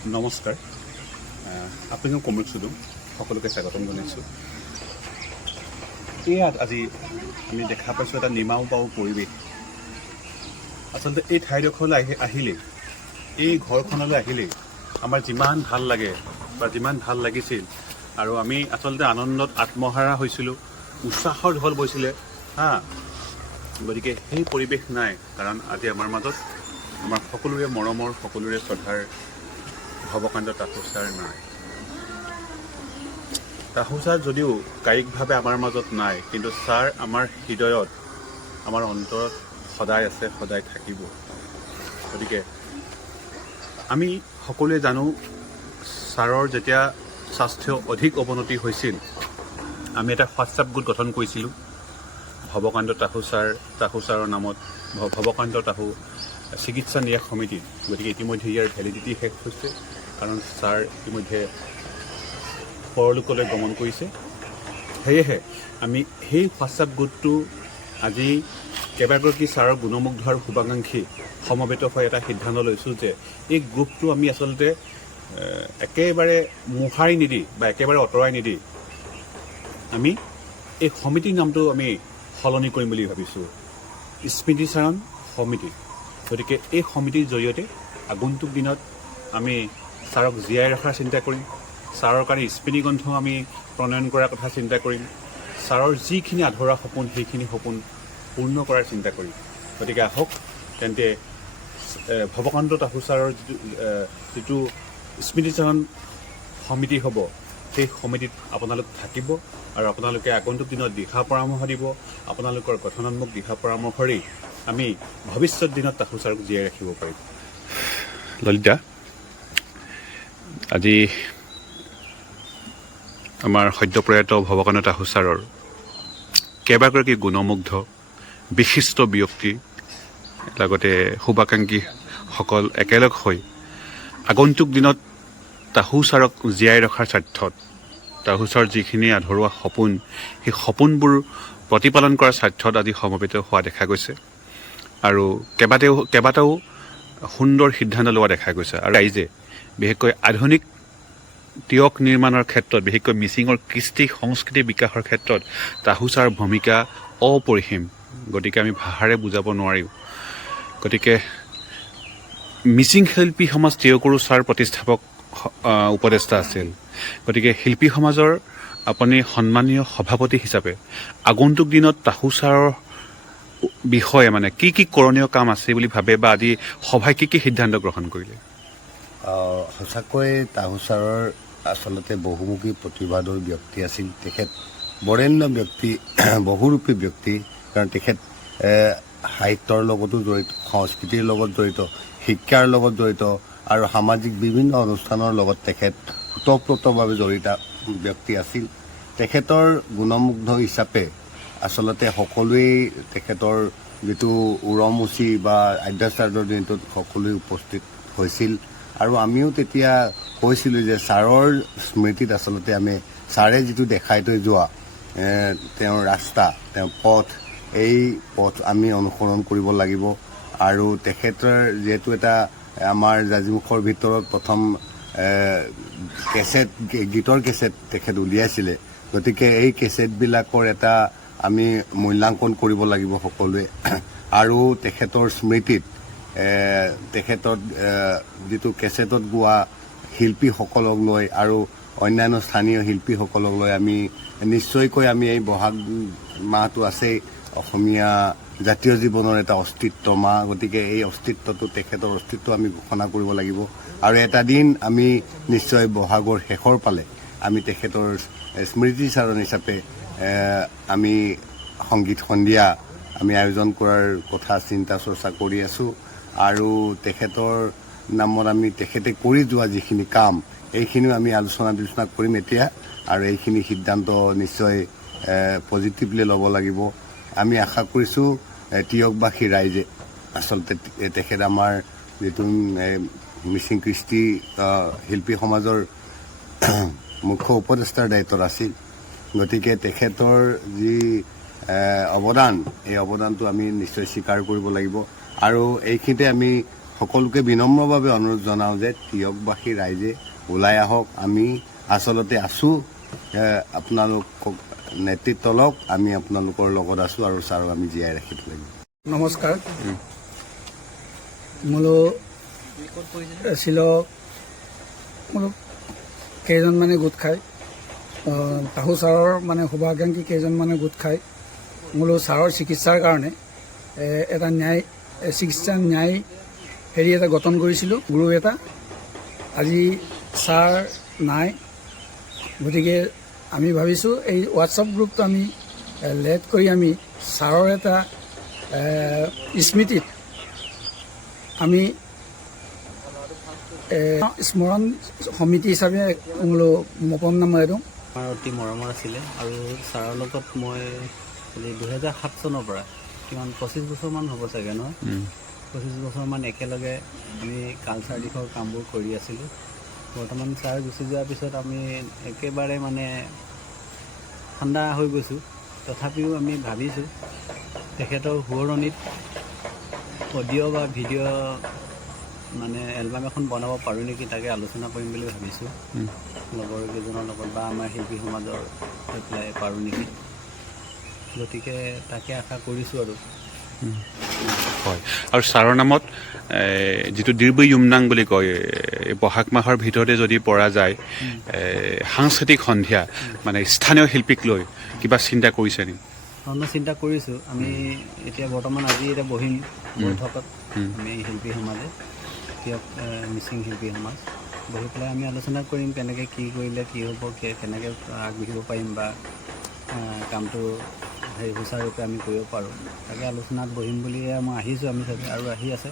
নমস্কাৰ আপোনালোক কমৰেড চুদুম সকলোকে স্বাগতম জনাইছোঁ। ইয়াত আজি আমি দেখা পাইছোঁ এটা নিমাও পাও পৰিৱেশ। আচলতে এই ঠাইডোখৰলৈ আহিলে, এই ঘৰখনলৈ আহিলে আমাৰ যিমান ভাল লাগে বা যিমান ভাল লাগিছিল, আৰু আমি আচলতে আনন্দত আত্মহাৰা হৈছিলোঁ, উৎসাহৰ ঢল বৈছিলে গতিকে সেই পৰিৱেশ নাই। কাৰণ আজি আমাৰ মাজত আমাৰ সকলোৰে মৰমৰ, সকলোৰে শ্ৰদ্ধাৰ ভৱকান্ত তাহু ছাৰ নাই। তাহু ছাৰ যদিও কায়িকভাৱে আমাৰ মাজত নাই, কিন্তু ছাৰ আমাৰ হৃদয়ত, আমাৰ অন্তৰত সদায় আছে, সদায় থাকিব। গতিকে আমি সকলোৱে জানো, ছাৰৰ যেতিয়া স্বাস্থ্য অধিক অৱনতি হৈছিল, আমি এটা হোৱাটছআপ গ্ৰুপ গঠন কৰিছিলোঁ ভৱকান্ত তাহু ছাৰৰ নামত, ভৱকান্ত তাহু চিকিৎসা ন্যাস সমিতি। গতিকে ইতিমধ্যে ইয়াৰ ভেলিডিটি শেষ হৈছে, কাৰণ ছাৰ ইতিমধ্যে পৰলোকলৈ গমন কৰিছে। সেয়েহে আমি সেই হোৱাটছআপ গ্ৰুপটো আজি কেইবাগৰাকী ছাৰৰ গুণমুগ্ধ আৰু শুভাকাংক্ষী সমবেত হৈ এটা সিদ্ধান্ত লৈছোঁ যে এই গ্ৰুপটো আমি আচলতে একেবাৰে মোহাৰি নিদি বা একেবাৰে আঁতৰাই নিদি আমি এই সমিতিৰ নামটো আমি সলনি কৰিম বুলি ভাবিছোঁ, স্মৃতিচাৰণ সমিতি। গতিকে এই সমিতিৰ জৰিয়তে আগন্তুক দিনত আমি ছাৰক জীয়াই ৰখাৰ চিন্তা কৰিম, ছাৰৰ কাৰণে স্মৃতি গ্ৰন্থ আমি প্ৰণয়ন কৰাৰ কথা চিন্তা কৰিম, ছাৰৰ যিখিনি আধৰুৱা সপোন সেইখিনি সপোন পূৰ্ণ কৰাৰ চিন্তা কৰিম। গতিকে আহক তেন্তে ভৱকান্ত তাহু ছাৰৰ যিটো স্মৃতিচাৰণ সমিতি হ'ব, সেই সমিতিত আপোনালোক থাকিব আৰু আপোনালোকে আগন্তুক দিনত দিহা পৰামৰ্শ দিব। আপোনালোকৰ গঠনাত্মক দিহা পৰামৰ্শৰে আমি ভৱিষ্যত দিনত তাহু ছাৰক জীয়াই ৰাখিব পাৰিম। ললিতা, আজি আমাৰ সদ্যপ্ৰয়াত ভৱকান্ত তাহু ছাৰৰ কেইবাগৰাকী গুণমুগ্ধ বিশিষ্ট ব্যক্তি লগতে শুভাকাংক্ষীসকল একেলগ হৈ আগন্তুক দিনত তাহু ছাৰক জীয়াই ৰখাৰ স্বাৰ্থত, তাহু ছাৰ যিখিনি আধৰুৱা সপোন, সেই সপোনবোৰ প্ৰতিপালন কৰাৰ স্বাৰ্থত আজি সমবেত হোৱা দেখা গৈছে আৰু কেইবাটাও সুন্দৰ সিদ্ধান্ত লোৱা দেখা গৈছে। আৰু ৰাইজে বিশেষকৈ আধুনিক তিয়ক নিৰ্মাণৰ ক্ষেত্ৰত, বিশেষকৈ মিচিঙৰ কৃষ্টি সংস্কৃতি বিকাশৰ ক্ষেত্ৰত তাহু ছাৰৰ ভূমিকা অপৰিসীম। গতিকে আমি ভাষাৰে বুজাব নোৱাৰিও। গতিকে মিচিং শিল্পী সমাজ তিয়কৰো ছাৰ প্ৰতিষ্ঠাপক উপদেষ্টা আছিল। গতিকে শিল্পী সমাজৰ আপুনি সন্মানীয় সভাপতি হিচাপে আগন্তুক দিনত তাহু ছাৰৰ বিষয়ে কি কি কৰণীয় কাম আছে বুলি ভাবে, বা আজি সভাই কি সিদ্ধান্ত গ্ৰহণ কৰিলে? সঁচাকৈ তাহু ছাৰৰ আচলতে বহুমুখী প্ৰতিভাধৰ ব্যক্তি আছিল। তেখেত বৰেণ্য ব্যক্তি, বহুৰূপী ব্যক্তি। কাৰণ তেখেত সাহিত্যৰ লগতো জড়িত, সংস্কৃতিৰ লগত জড়িত, শিক্ষাৰ লগত জড়িত আৰু সামাজিক বিভিন্ন অনুষ্ঠানৰ লগত তেখেত ওতঃপ্ৰোতভাৱে জড়িত ব্যক্তি আছিল। তেখেতৰ গুণমুগ্ধ হিচাপে আচলতে সকলোৱেই তেখেতৰ যিটো উৰমুচি বা আদ্যশ্ৰাদ্ধৰ দিনটোত সকলোৱে উপস্থিত হৈছিল। আৰু আমিও তেতিয়া কৈছিলোঁ যে ছাৰৰ স্মৃতিত আচলতে আমি ছাৰে যিটো দেখাই থৈ যোৱা তেওঁৰ ৰাস্তা, তেওঁৰ পথ, এই পথ আমি অনুসৰণ কৰিব লাগিব। আৰু তেখেতৰ যিহেতু এটা আমাৰ জাজিমুখৰ ভিতৰত প্ৰথম গীতৰ কেছেট তেখেত উলিয়াইছিলে, গতিকে এই কেছেটবিলাকৰ এটা আমি মূল্যাংকন কৰিব লাগিব সকলোৱে। আৰু তেখেতৰ স্মৃতিত তেখেতৰ যিটো কেছেটত গোৱা শিল্পীসকলক লৈ আৰু অন্যান্য স্থানীয় শিল্পীসকলক লৈ আমি নিশ্চয়কৈ এই বহাগ মাহটো আছেই অসমীয়া জাতীয় জীৱনৰ এটা অস্তিত্ব মাহ। গতিকে এই অস্তিত্বটো, তেখেতৰ অস্তিত্ব আমি ঘোষণা কৰিব লাগিব। আৰু এটা দিন আমি নিশ্চয় বহাগৰ শেষৰ পালে আমি তেখেতৰ স্মৃতিচাৰণ হিচাপে আমি সংগীত সন্ধিয়া আমি আয়োজন কৰাৰ কথা চিন্তা চৰ্চা কৰি আছোঁ। আৰু তেখেতৰ নামত আমি তেখেতে কৰি যোৱা যিখিনি কাম, এইখিনিও আমি আলোচনা বিলোচনা কৰিম এতিয়া। আৰু এইখিনি সিদ্ধান্ত নিশ্চয় পজিটিভলি ল'ব লাগিব। আমি আশা কৰিছোঁ তিয়কবাসী ৰাইজে, আচলতে তেখেত আমাৰ যিটো মিচিং কৃষ্টি শিল্পী সমাজৰ মুখ্য উপদেষ্টাৰ দায়িত্বত আছিল। গতিকে তেখেতৰ যি অৱদান, এই অৱদানটো আমি নিশ্চয় স্বীকাৰ কৰিব লাগিব। আৰু এইখিনিতে আমি সকলোকে বিনম্ৰভাৱে অনুৰোধ জনাওঁ যে তিয়কবাসী ৰাইজে ওলাই আহক। আমি আচলতে আছোঁ, আপোনালোকক নেতৃত্ব লওক, আমি আপোনালোকৰ লগত আছোঁ আৰু ছাৰক আমি জীয়াই ৰাখিব লাগিব। নমস্কাৰ। মোলো শিলক মোলো কেইজনমানে গোট খাই তাহু ছাৰৰ মানে শুভাকাংক্ষী কেইজনমানে গোট খাই মোলো ছাৰৰ চিকিৎসাৰ কাৰণে এটা চিকিৎসা ন্যায় হেৰি এটা গঠন কৰিছিলোঁ, গ্ৰুপ এটা। আজি ছাৰ নাই, গতিকে আমি ভাবিছোঁ এই হোৱাটছআপ গ্ৰুপটো আমি লেড কৰি আমি ছাৰৰ এটা স্মৃতিত আমি স্মৰণ সমিতি হিচাপে মোলো মপন নাম দিওঁ। আমাৰ অতি মৰমৰ আছিলে আৰু ছাৰৰ লগত মই 2007 চনৰ পৰা কিমান 25 বছৰমান হ'ব চাগে নহয়, 25 বছৰমান একেলগে আমি কালচাৰ দিশৰ কামবোৰ কৰি আছিলোঁ। বৰ্তমান ছাৰ গুচি যোৱাৰ পিছত আমি একেবাৰে মানে ঠাণ্ডা হৈ গৈছোঁ। তথাপিও আমি ভাবিছোঁ তেখেতৰ সোঁৱৰণিত অডিঅ' বা ভিডিঅ' মানে এলবাম এখন বনাব পাৰোঁ নেকি, তাকে আলোচনা কৰিম বুলি ভাবিছোঁ লগৰ কেইজনৰ লগত বা আমাৰ শিল্পী সমাজৰ হৈ পেলাই পাৰোঁ নেকি। গতিকে তাকে আশা কৰিছোঁ আৰু। হয়, আৰু ছাৰৰ নামত যিটো দিৰ্বৈ য়ুমনাং বুলি কয়, এই বহাগ মাহৰ ভিতৰতে যদি পৰা যায় সাংস্কৃতিক সন্ধিয়া মানে স্থানীয় শিল্পীক লৈ কিবা চিন্তা কৰিছে নেকি? ধৰণৰ চিন্তা কৰিছোঁ। আমি এতিয়া বৰ্তমান আজি এতিয়া বহিম বৈঠকত, আমি শিল্পী সমাজে মিচিং শিল্পী সমাজ বহি পেলাই আমি আলোচনা কৰিম কেনেকৈ কি কৰিলে কি হ'ব, কেনেকৈ আগবাঢ়িব পাৰিম বা কামটো সুচাৰুৰূপে আমি কৰিব পাৰোঁ। তাকে আলোচনাত বহিম বুলিয়ে মই আহিছোঁ, আমি চবে আৰু আহি আছে।